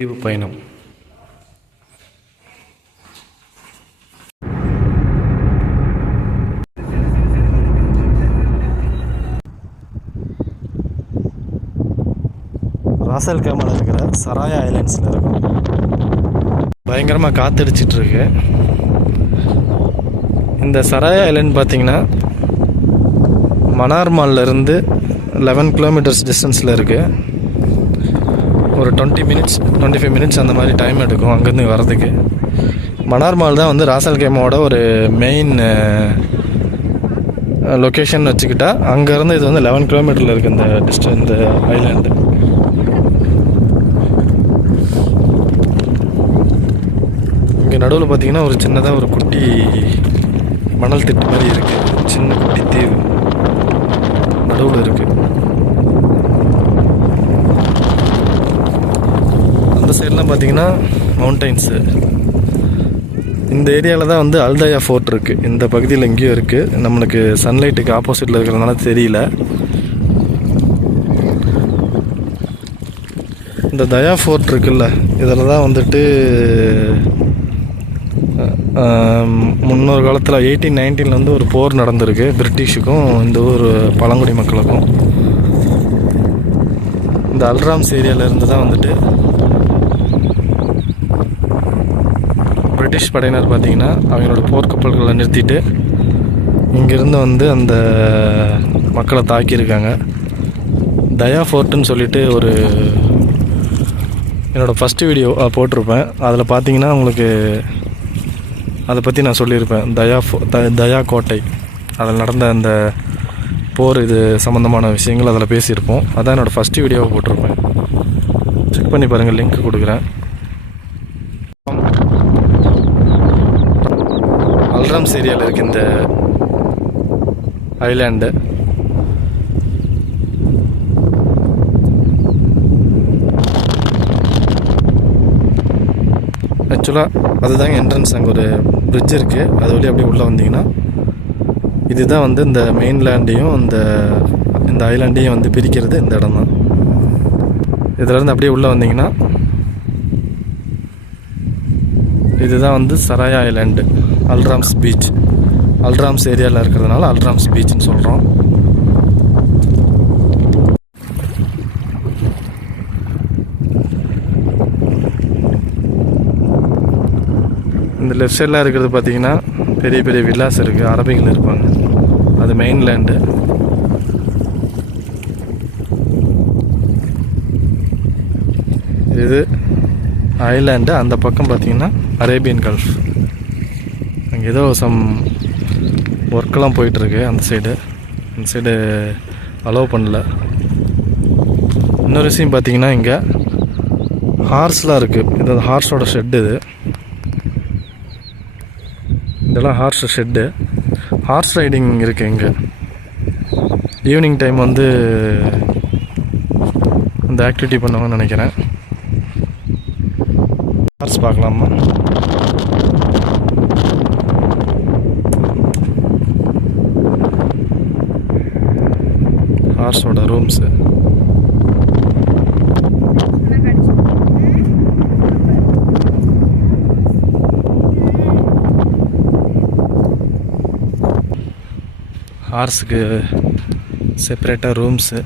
தீவு பயணம். ராசல் கேமாவில் இருக்கிற சராயா ஐலாண்ட்ஸில் இருக்கும். பயங்கரமாக காற்றடிச்சிட்ருக்கு. இந்த சராயா ஐலாண்ட் பார்த்திங்கன்னா மன்னார் மால்லேருந்து 11 கிலோமீட்டர்ஸ் டிஸ்டன்ஸில் இருக்குது. ஒரு 25 மினிட்ஸ் அந்த மாதிரி டைம் எடுக்கும் அங்கேருந்து வரதுக்கு. மன்னார் மால் தான் வந்து ராசல் கேமோட ஒரு மெயின் லொக்கேஷன் வச்சுக்கிட்டா, அங்கேருந்து இது வந்து 11 கிலோமீட்டரில் இருக்குது இந்த ஐலாண்டு. இங்கே நடுவில் பார்த்திங்கன்னா ஒரு சின்னதாக ஒரு குட்டி மணல் திட்டு மாதிரி இருக்குது. சின்ன குட்டி தீவு நடுவில் இருக்குது. அந்த சைட்லாம் பார்த்திங்கன்னா மவுண்டைன்ஸு. இந்த ஏரியாவில் தான் வந்து அல்தயா ஃபோர்ட் இருக்குது. இந்த பகுதியில் எங்கேயும் இருக்குது. நம்மளுக்கு சன்லைட்டுக்கு ஆப்போசிட்டில் இருக்கிறதுனால தெரியல. இந்த தயா ஃபோர்ட் இருக்குல்ல, இதில் தான் வந்துட்டு முன்னொரு காலத்தில் 1819 வந்து ஒரு போர் நடந்திருக்கு பிரிட்டிஷுக்கும் இந்த ஊர் பழங்குடி மக்களுக்கும். இந்த அல்ராம்ஸ் ஏரியாவிலேருந்து தான் வந்துட்டு பிரிட்டிஷ் படையினர் பார்த்திங்கன்னா அவங்களோட போர்க்கப்பல்களை நிறுத்திட்டு இங்கேருந்து வந்து அந்த மக்களை தாக்கியிருக்காங்க. தயா ஃபோர்ட்டுன்னு சொல்லிட்டு ஒரு என்னோடய ஃபஸ்ட்டு வீடியோ போட்டிருப்பேன். அதில் பார்த்தீங்கன்னா உங்களுக்கு அதை பற்றி நான் சொல்லியிருப்பேன். தயா கோட்டை, அதில் நடந்த அந்த போர் இது சம்மந்தமான விஷயங்கள் அதில் பேசியிருப்போம். அதான் என்னோடய ஃபஸ்ட்டு வீடியோவை போட்டிருப்பேன். செக் பண்ணி பாருங்கள், லிங்க் கொடுக்குறேன். அல்ராம்ஸ் ஏரியாவில் இருக்குது இந்த ஐலாண்டு. ஆக்சுவலாக அதுதாங்க என்ட்ரன்ஸ். அங்கே ஒரு பிரிட்ஜ் இருக்குது, அது வழி அப்படியே உள்ளே வந்தீங்கன்னா இதுதான் வந்து இந்த மெயின்லேண்டையும் இந்த ஐலாண்டையும் வந்து பிரிக்கிறது இந்த இடம் தான். இதிலேருந்து அப்படியே உள்ளே வந்தீங்கன்னா இதுதான் வந்து சராயா ஐலாண்டு, அல்ராம்ஸ் பீச். அல்ராம்ஸ் ஏரியாவில் இருக்கிறதுனால அல்ராம்ஸ் பீச்னு சொல்கிறோம். இந்த லெஃப்ட் சைடெலாம் இருக்கிறது பார்த்திங்கன்னா பெரிய பெரிய வில்லாஸ் இருக்குது, அரபிகள் இருப்பாங்க. அது மெயின்லேண்டு. இது ஐலாண்டு. அந்த பக்கம் பார்த்திங்கன்னா அரேபியன் கல்ஃப். அங்கே ஏதோ ஒர்க்கெலாம் போயிட்டுருக்கு அந்த சைடு அலோவ் பண்ணல. இன்னொரு விஷயம் பார்த்திங்கன்னா இங்கே ஹார்ஸ்லாம் இருக்குது. இது ஹார்ஸோட ஷெட்டு. இதெல்லாம் ஹார்ஸ் ஷெட்டு. ஹார்ஸ் ரைடிங் இருக்குது இங்கே. ஈவினிங் டைம் வந்து இந்த ஆக்டிவிட்டி பண்ணுவாங்கன்னு நினைக்கிறேன். ஹார்ஸ் பார்க்கலாமா? ஹார்ஸோட ரூம்ஸு. ஹார்ஸுக்கு செப்பரேட்டாக ரூம்ஸு.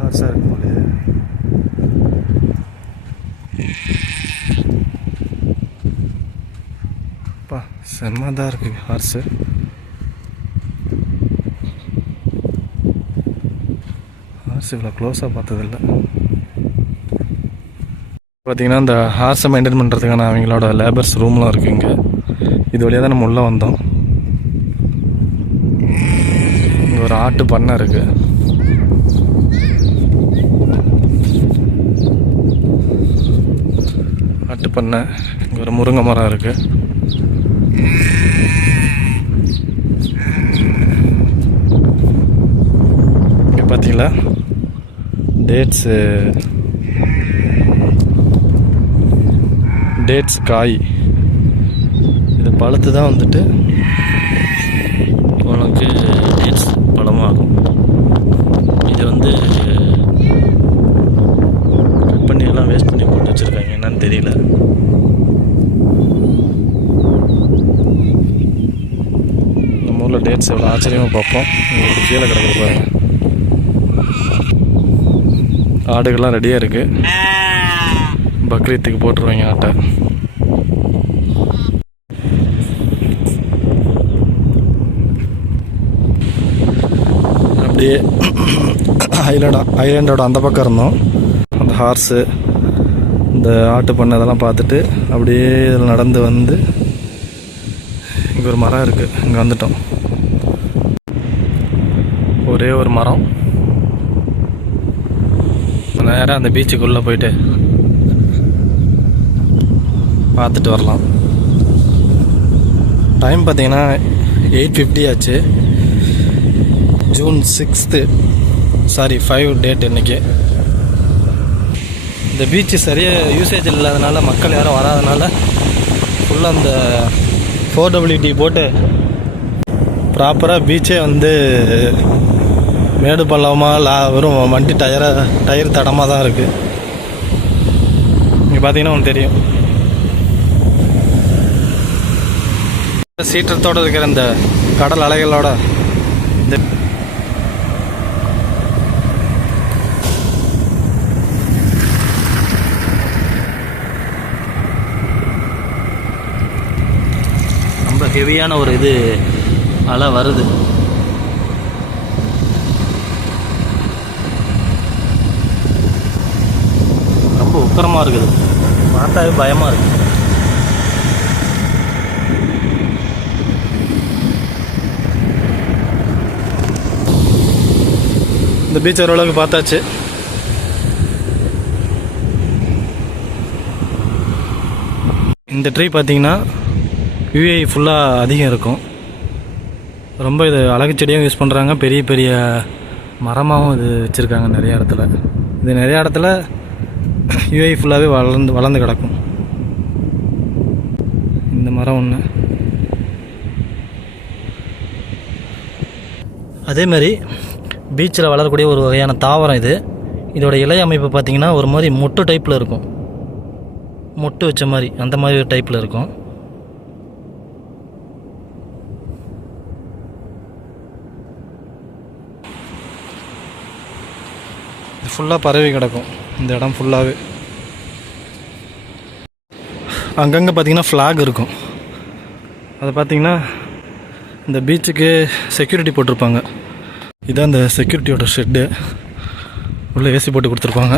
ஹார்ஸாக இருக்கும் போது அப்பா செம்மதாக இருக்குது ஹார்ஸு. ஹார்ஸ் இவ்வளோ க்ளோஸாக பார்த்ததில்ல. பார்த்திங்கன்னா இந்த ஹார்ஸை மெயின்டைன் பண்ணுறதுக்கான அவங்களோட லேபர்ஸ் ரூம்லாம் இருக்குது இங்கே. இது வழியாக தான் நம்ம உள்ளே வந்தோம். இங்கே ஒரு ஆட்டு பண்ணை இருக்குது. ஆட்டு பண்ணை. இங்கே ஒரு முருங்கை மரம் இருக்குது. இங்கே பார்த்தீங்களா டேட்ஸ் காய். இது பழத்து தான் வந்துட்டு உனக்கு டேட்ஸ் பழமாகும். இது வந்து எல்லாம் வேஸ்ட் பண்ணி போட்டு வச்சுருக்காங்க, என்னன்னு தெரியல. நம்ம ஊரில் டேட்ஸ் எவ்வளோ ஆச்சரியமாக பார்ப்போம். உங்களுக்கு கீழே கிடக்குது பாருங்க. ஆடுகள்லாம் ரெடியாக இருக்குது, பக்ரீத்துக்கு போட்டுருவாங்க ஆட்டை. அப்படியே ஐலாண்டோட அந்த பக்கம் இருந்தோம். அந்த ஹார்ஸு, இந்த ஆட்டு பண்ணை அதெல்லாம் பார்த்துட்டு அப்படியே இதில் நடந்து வந்து இங்கே ஒரு மரம் இருக்குது, இங்கே வந்துட்டோம். ஒரே ஒரு மரம். நேராக அந்த பீச்சுக்குள்ளே போயிட்டு பார்த்துட்டு வரலாம். டைம் பார்த்தீங்கன்னா 8:50 ஆச்சு. ஜூன் 5 டேட் இன்றைக்கி. இந்த பீச்சு சரியாக யூசேஜ் இல்லாதனால, மக்கள் யாரும் வராதனால ஃபுல்லாக அந்த 4WD போட்டு ப்ராப்பராக பீச்சே வந்து மேடு பள்ளமாக வெறும் வண்டி டயர் தடமாக தான் இருக்குது. இங்கே பார்த்தீங்கன்னா ஒன்று தெரியும், சீற்றத்தோடு இருக்கிற இந்த கடல் அலைகளோட ரொம்ப ஹெவியான ஒரு இது அலை வருது. ரொம்ப உக்கரமாக இருக்குது, பார்த்தாவே பயமாக இருக்குது. இந்த பீச் ஓரளவுக்கு பார்த்தாச்சு. இந்த ட்ரீ பார்த்தீங்கன்னா யூஏஇ ஃபுல்லாக அதிகம் இருக்கும். ரொம்ப இது அழகு செடியும் யூஸ் பண்ணுறாங்க, பெரிய பெரிய மரமாகவும் இது வச்சுருக்காங்க நிறைய இடத்துல. இது நிறைய இடத்துல யூஏஇ ஃபுல்லாகவே வளர்ந்து கிடக்கும். இந்த மரம் ஒன்று. அதேமாதிரி பீச்சில் வளரக்கூடிய ஒரு வகையான தாவரம் இது. இதோட இலை அமைப்பு பார்த்திங்கன்னா ஒரு மாதிரி மொட்டு டைப்பில் இருக்கும், மொட்டு வச்ச மாதிரி அந்த மாதிரி ஒரு டைப்பில் இருக்கும். இது ஃபுல்லாக பரவி கிடக்கும் இந்த இடம் ஃபுல்லாகவே. அங்கங்கே பார்த்திங்கன்னா ஃப்ளாக் இருக்கும். அதை பார்த்திங்கன்னா இந்த பீச்சுக்கு செக்யூரிட்டி போட்டிருப்பாங்க. இதான் இந்த செக்யூரிட்டியோட ஷெட்டு. உள்ளே ஏசி போட்டு கொடுத்துருப்பாங்க.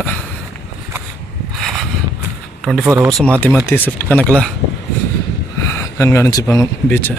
24 ஹவர்ஸும் மாற்றி ஷிஃப்ட் கணக்கில் கண்காணிச்சுப்பாங்க பீச்சை.